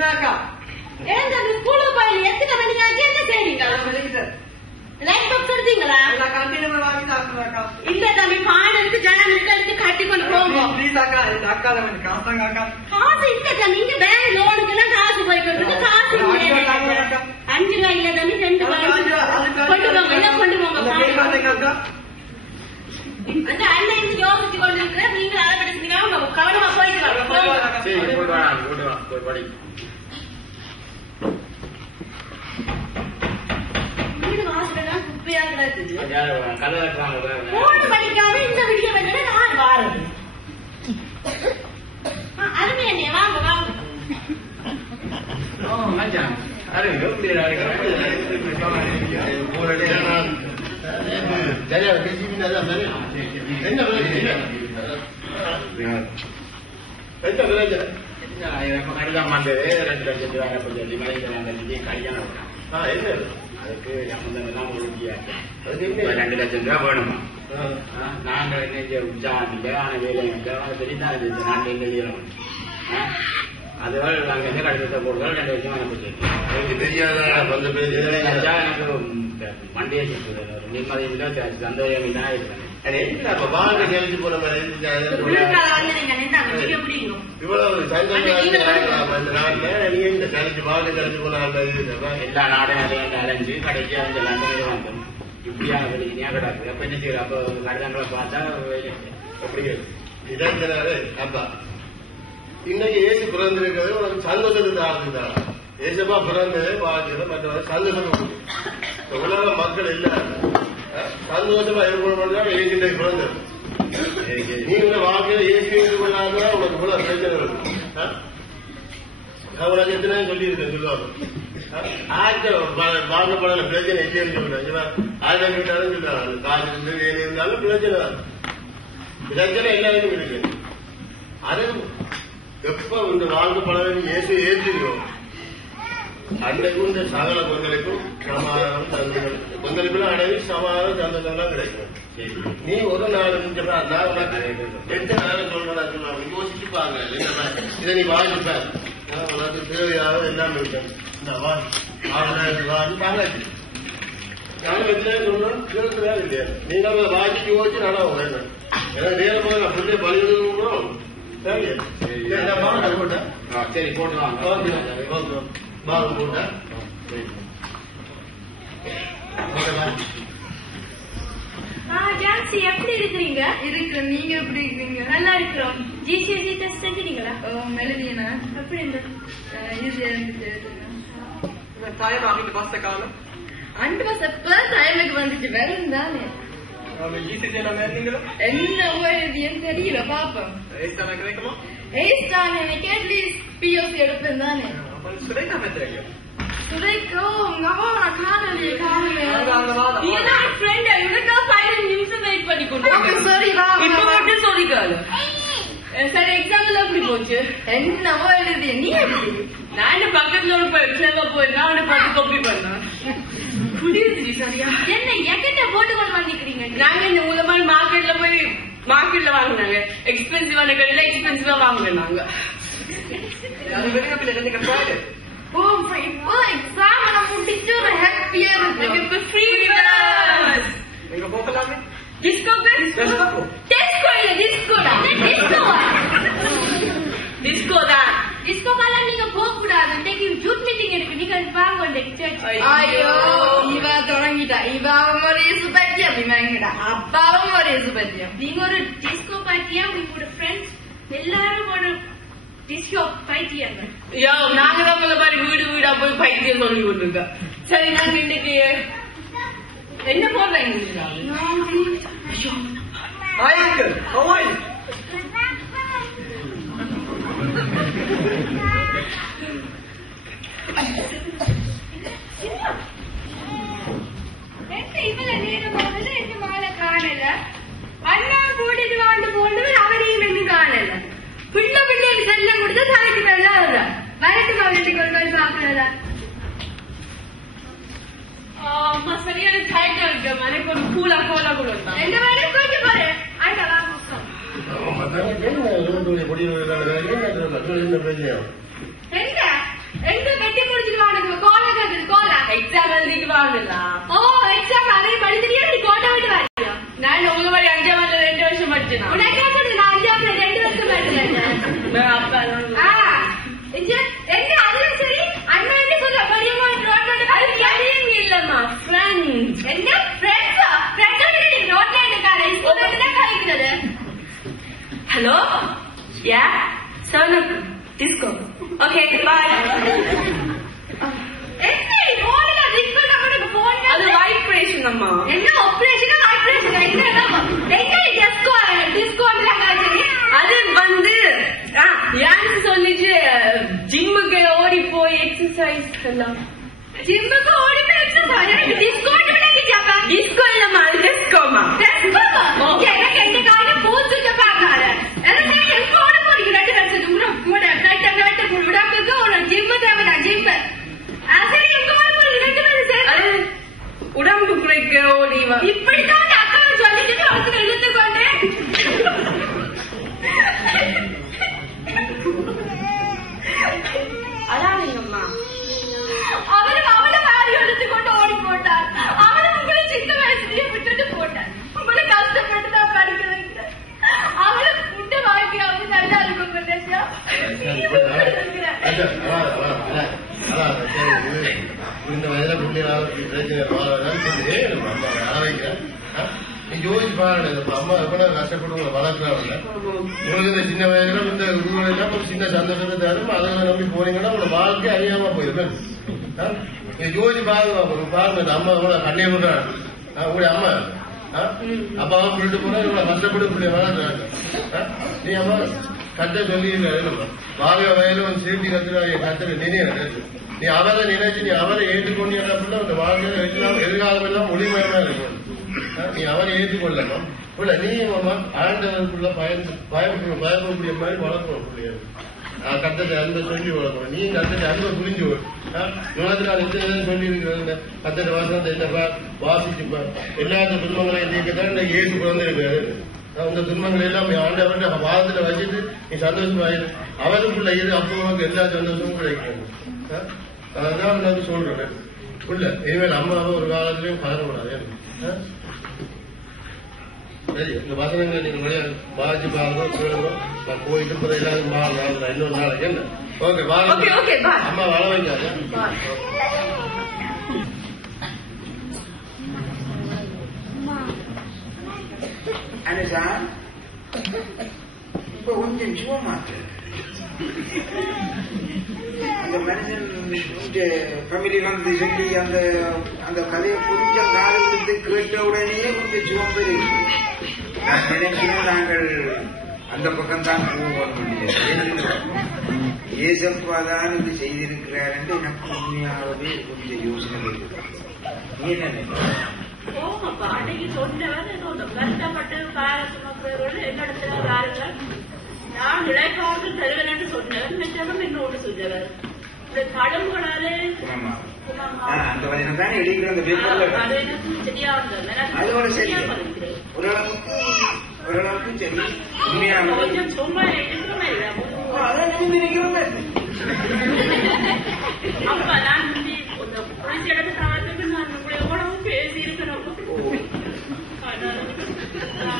என்னக்கா ஏன் தம்பி ஸ்கூலுக்கு போய் எத்தனை மணிக்கு ஆச்சு என்ன செய்றீங்க? லைட் பாக்ஸ் எடுத்தீங்களா? இல்ல தம்பி பால் இருக்கு ஜனம் இருக்கு கட்டி கொண்டு போங்க. காசு இல்ல தம்பி இங்க பேங்க் லோனுக்கு எல்லாம் காசு போய்க்கிட்டு காசு இல்ல. 5 ரூபாய் இல்ல தம்பி 2 ரூபாய் கொண்டு போங்க எல்லாம் கொண்டு போங்க. அந்த அண்ணன் யோசிச்சு கொண்டு இருக்கிற நீங்க அதை படிச்சீங்க கவனமா போயிட்டு வாங்க. படிக்காம இந்த வீடியோ வந்து நான் வாரது அருமை என்ன வாங்க வாங்க. அதுக்கு சம்பந்தம் உறுதியாச்சு. 2 லட்சம் ரூபாய் வேணுமா? நாங்கள் என்ன உச்சாரணிக்க ஆன வேலை தெரியுதான் நாங்கள் என்ன செய்யணும். அதுவாள் நாங்கள் என்ன கடிதத்தை போடுறோம் 2 லட்சம் அனுப்பிச்சு தெரியாத எனக்கு மண்டியை நிம்மதியும் இல்லை சந்தோஷம் தான் இருக்கிறேன். வாழ்க்கை கழிச்சு போன இவ்வளவு எல்லா நாடும் அலைஞ்சு கடைக்கு வந்தோம். இப்படியா வெளியே கிடக்கு அப்ப என்ன செய்யற அப்ப கடிதங்களை பார்த்தா எப்படி இதாரு அப்பா இன்னைக்கு ஏசு பிறந்திருக்கிறது உனக்கு சந்தோஷத்துக்கு ஆகுதுதான். ஏசப்பா பிறந்தது வாழ்க்கை மற்றவங்க சந்தோஷம். உலக மக்கள் இல்ல சந்தோஷமா ஏற்படுறதா ஏசிண்டை பிறந்தது. நீ உங்க வாழ்க்கையில ஏசி கொள்ளாத உனக்கு கூட பிரச்சனை இருக்கும். உனக்கு எத்தனை சொல்லியிருக்கேன் சொல்லுவாங்க. வாழ்க்கப்படாத பிரச்சனை இல்லைன்னு சொல்றேன். 1000 கிட்டாலும் சொல்றாங்க காசு இருந்து வேலை இருந்தாலும் பிரச்சனை பிரச்சனை எல்லாருக்கும் இருக்கு. அது எப்ப இந்த வாழ்க்கப்படாத ஏசு ஏற்றிருக்கோம் அன்றைக்கும் இந்த சகல கொந்தளிப்பும் சமாதானம் தந்தங்கள் கொந்தளிப்புலாம் அடைவி சமாதானம் தந்தங்கள்லாம் கிடைக்கும். நீ ஒரு நாள் 8 நாள் சொல்றேன் யோசிச்சு பாருங்க. இதை நீ வாங்கிப்ப உனக்கு தேவையாக எல்லாம் இருக்கும். இந்த வாங்கி தாங்காச்சு நானும் எத்தனை சொல்றேன் கேட்கிறா இல்லையா? நீங்க அதை வாங்கி யோசிச்சு நல்லா வேணும். ஏன்னா நேரம் போது நான் சொல்லி பலியிடுவோம். சரி போட்டுவாங்க பாகம் போட்டா ஜான்சி எப்படி இருக்கிறீங்க? இருக்கு. நீங்க எப்படி இருக்கீங்க? நல்லா இருக்கிறோம். ஜிசிஎஸ்சி டெஸ்ட் செஞ்சீங்களா? மெலடினா எப்படி இந்த ஈஸியா இருந்துச்சு. டைம் ஆகிட்டு பஸ் காலம் 2 பஸ் எப்ப டைமுக்கு வந்துச்சு வெறும் தானே. என்ன ஓடியன்னு தெரியல பாப்போம். கிடைக்குமா? ஏஸ்டான் எனக்கு அட்லீஸ்ட் பிஎஸ்சி எடுப்பேன் தானே. சுரேக்கோ உங்க அம்மா காணலையே காணலையே. நீதான் ஃப்ரெண்ட் இவனுக்கா 5 நிமிஷம் வெயிட் பண்ணிக்கொண்டு. சரி வா இப்போ மட்டும் சொல்லிக்காது. சரி எக்ஸாம்ல எப்படி போச்சு? என்னவோ எழுதி நீ எழுதி. நான் பக்கத்துல ஒரு எக்ஸாம் போயிருந்தா அவனை பார்த்து காப்பி பண்ணேன். புரியுது சரியா? என்ன என்கிட்ட போட்டு கொண்டு வந்துக்கிறீங்க? நாங்க இந்த மூலமான மார்க்கெட்ல வாங்கினாங்க. எக்ஸ்பென்சிவான கடையில எக்ஸ்பென்சிவா வாங்குவேன் நாங்க. ஓ இப்போ எக்ஸாம் நான் முடிச்சு ஒரு ஹாப்பியா இருக்கு. இப்ப ஃப்ரீ பஸ் எங்க போகலாமே. டிஸ்கோ டிஸ்கோ இல்ல டிஸ்கோடா. டிஸ்கோதான். டிஸ்கோக்கெல்லாம் நீங்க போக கூடாது. இன்னைக்கு ஜூட் மீட்டிங் இருக்கு. நீங்க வாங்க. ஐயோ இவ தொடங்கிட்டா. இவ ஒரு சுபத்தியா அப்படிமாங்கடா. அப்பாவும் ஒரு சுபத்தியா. நீங்க ஒரு டிஸ்கோ பார்ட்டியா உங்களோட ஃப்ரெண்ட்ஸ் எல்லாரும் ஒரு டிஸ்கோ பைத்தியம். யோ நாங்க தான் உங்களை மாதிரி வீடு வீடா போய் பைத்தியம் சொல்லி கொண்டிருக்கோம். சரி நாங்க இன்னைக்கு என்ன போடுறீங்க? இவ்வளவு நேரம் போனது என்ன மாலை காணல. அண்ணா கூட்டிட்டு வாண்டு போனது அவரையும் என்ன காணல. பிள்ளை பிள்ளைக்கு செல்லம் கொடுத்து தலைக்கு நல்லா வர்ற வரைக்கும் வீட்டுக்கு ஒரு மாதிரி பாக்குறதா. அம்மா சரியான டைட்டா இருக்கு. எனக்கு ஒரு கூலா கோலா கூட எந்த வேலை கொஞ்சம் பாரு. எங்க எக்ஸாம் எழுதிட்டு வாங்கலாம். ஓ எக்ஸாம் அதே படிச்சிட்டியா நீ கோட்டை விட்டு வாங்கியா? நான் உங்க மாதிரி 5ஆம் ஆண்டுல 2 வருஷம் படிச்சேன். உனக்கு சொல்றது நான் 5ஆம் ஆண்டுல 2 வருஷம் படிச்சேன். அப்பா எங்க அதுவும் சரி அண்ணன் என்ன சொல்ல படியுமா ரோட்ல படிக்கவே இல்லம்மா ஃப்ரெண்ட்ஸ் என்ன ஃப்ரெண்ட்ஸா ஃப்ரெண்ட்ஸ் நீ ரோட்ல இருக்கானே ஸ்கூல்ல தான் கழிக்கிறது. ஹலோ யா சோனு டிஸ்கோ ஓகே பை. என்ன போன்ல டிஸ்கோ நமக்கு போன் அது வைப்ரேஷன் அம்மா. என்ன ஆபரேஷன் வைப்ரேஷன் என்ன டிஸ்கோ டிஸ்கோல கழிச்சீங்க? அது வந்து யாருக்கு சொல்லிச்சு ஜிம்முக்கு ஓடி போய் எக்ஸசைஸ் எல்லாம். ஜிம்முக்கு ஓடி போய் எக்ஸசைஸ் டிஸ்கோ பண்ணிக்கிட்டாப்பா? டிஸ்கோ இல்லம்மா அது டிஸ்கோமா. எனக்கு எந்த காலம் பூச்சுட்டு பாக்காத எனக்கு ஓட போறீங்க 2 வருஷம் உங்களோட உடம்புக்கு ஒரு ஜிம்மு தேவைடா ஜிம்மு. சரி எங்க ஓட போறீங்க 2 பேரும் சேர்ந்து உடம்பு குறைக்க ஓடிவா. இப்படித்தான் அக்காவை சொல்லிட்டு அவருக்கு இழுத்து கொண்டு அதாங்கம்மா அவனை வேறு எடுத்து கொண்டு ஓடி போட்டார். அவனை உங்களை சின்ன வயசுலயே விட்டுட்டு போட்டார். உங்களை கஷ்டப்பட்டு தான் படிக்க வைக்கிறேன். அவனை புட்டு வாங்கி அவங்க நல்லா இருக்கும் இந்த வயதுல பிரச்சனை வைக்கிறேன். நீ யோசிச்சு பாருங்க அம்மா எவ்வளவு கஷ்டப்பட்டு உங்களை வளர்க்குறாங்க. உங்களுக்கு இந்த சின்ன வயதுல இந்த உருவெல்லாம் ஒரு சின்ன சந்தோஷத்தை தரும். அதை நம்பி போனீங்கன்னா உங்களோட வாழ்க்கை அறியாம போயிருக்கேன். யோசிச்சு பாருங்க பாருங்க அம்மா எவ்வளவு கண்ணே விடுறாங்க. உங்களுடைய அம்மா அப்பாவை சொல்லிட்டு போனா இவ்வளவு கஷ்டப்பட்டு பிள்ளைய வளர்க்குறாங்க. நீ அம்மா கட்ட சொல்லி வாங்க வயல வந்து சீட்டி கத்துறாங்க கத்துற நினைவு. நீ அவரை நினைச்சு நீ அவரை ஏற்றுக்கொண்டு அந்த வாழ்க்கையில எதிர்காலம் எல்லாம் ஒளிமயமா இருக்கும். நீ அவரை ஏற்றுக்கொள்ளணும் இல்ல நீ ஆண்டவருக்குள்ள பயப்படக்கூடிய மாதிரி வளர்க்கணும் பிள்ளைய. கட்டத்தை அன்பை சொல்லி வளர்க்கணும். நீ கட்டத்தை அன்பை புரிஞ்சு உலகத்துல இந்த சொல்லி இருக்கிற கத்தட்ட வாசனத்தை என்னப்பா வாசிச்சுப்பா எல்லாத்த துன்பங்களையும் நீக்கத்தான் இன்னைக்கு ஏசு குழந்தைருக்காரு. அந்த துன்பங்கள் எல்லாம் ஆண்டவர்கிட்ட வாதத்துல வச்சுட்டு நீ சந்தோஷமாயிரு. அவருக்குள்ள இது அப்போ உனக்கு எல்லா சந்தோஷமும் கிடைக்கும். அதான் நான் சொல்றேன் இல்ல இனிமேல் அம்மாவை ஒரு காலத்திலயும் கலரக்கூடாது. சரி இந்த வசனங்களை நீங்க பாதிச்சு பாருங்க கேளுங்க. நான் போயிட்டு போற எல்லாரும் மாறலாம் இன்னொரு நாளைக்கு என்ன ஓகே பாருங்க. அம்மா வள வைக்காது. அனுஷா இப்ப கொஞ்சம் சுவமாட்டு அந்த மனுஷன் ஃபேமிலி வந்து சொல்லி அந்த அந்த கதையை கொஞ்சம் காது கொடுத்து கேட்ட உடனே கொஞ்சம் சுவம் பெரிய நான் நினைக்கிறேன் நாங்கள் அந்த பக்கம் தான் போவோம். ஏசப்பா தான் இது செய்திருக்கிறார் என்று எனக்கு உண்மையாகவே கொஞ்சம் யோசனை இருக்கு. நீ என்ன நினைக்கிறேன்? போங்கப்பா அன்னைக்கு சொன்னவன் கஷ்டப்பட்டு பார சுமக்கிறவரோடு என்னிடத்துல வாருங்கள் நான் இழைப்பாவது தருவேன் சொன்னவன் மிச்சமும் இன்னொன்று சொன்னவர் இந்த கடவுளாலே அந்த வயசு தான் எழுதிக்கிற அந்த பேப்பர்ல அது எனக்கு சரியா அதோட சரி ஓரளவுக்கு சரி உண்மையாக கொஞ்சம் சும்மா இருக்குமே அதான் நினைக்கிறோமே. அப்பா நான் போலீஸ் இடத்து காலத்துக்கு நான் உங்களுடைய உடம்பு பேசி இருக்கிறோம்.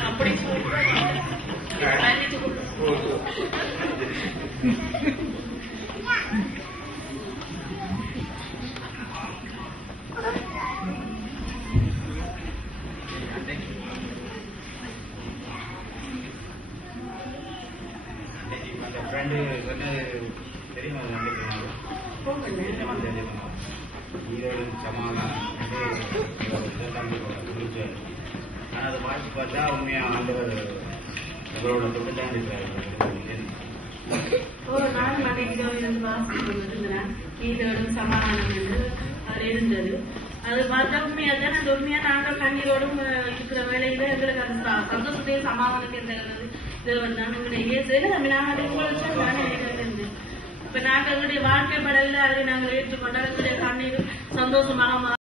அப்படி ஃப்ரெண்டு சொன்னது தெரியுமா? ஈரோடு சமாதானம் ஆனால் அதை வாசி பார்த்தா உண்மையா ஆண்டவர் உங்களோட தொட்டுதான் இருக்கிறார். ஒரு நாள் மனைவியோடு வாசிக்கிறேன் ஈரோடு சமாதானம் என்று அது இருந்தது. அது பார்த்தா உண்மையா தான் அந்த உண்மையா நாங்கள் கண்ணீரோடும் இருக்கிற வேலையில எங்களுக்கு அந்த சந்தோஷத்தையும் சமாதானத்தையும் தருகிறது. இது வந்து நாங்கள் இப்ப நாங்கள் எங்களுடைய வாழ்க்கை படல அதை நாங்கள் ஏற்றுக்கொண்டால் எங்களுடைய கண்ணீர் சந்தோஷமாக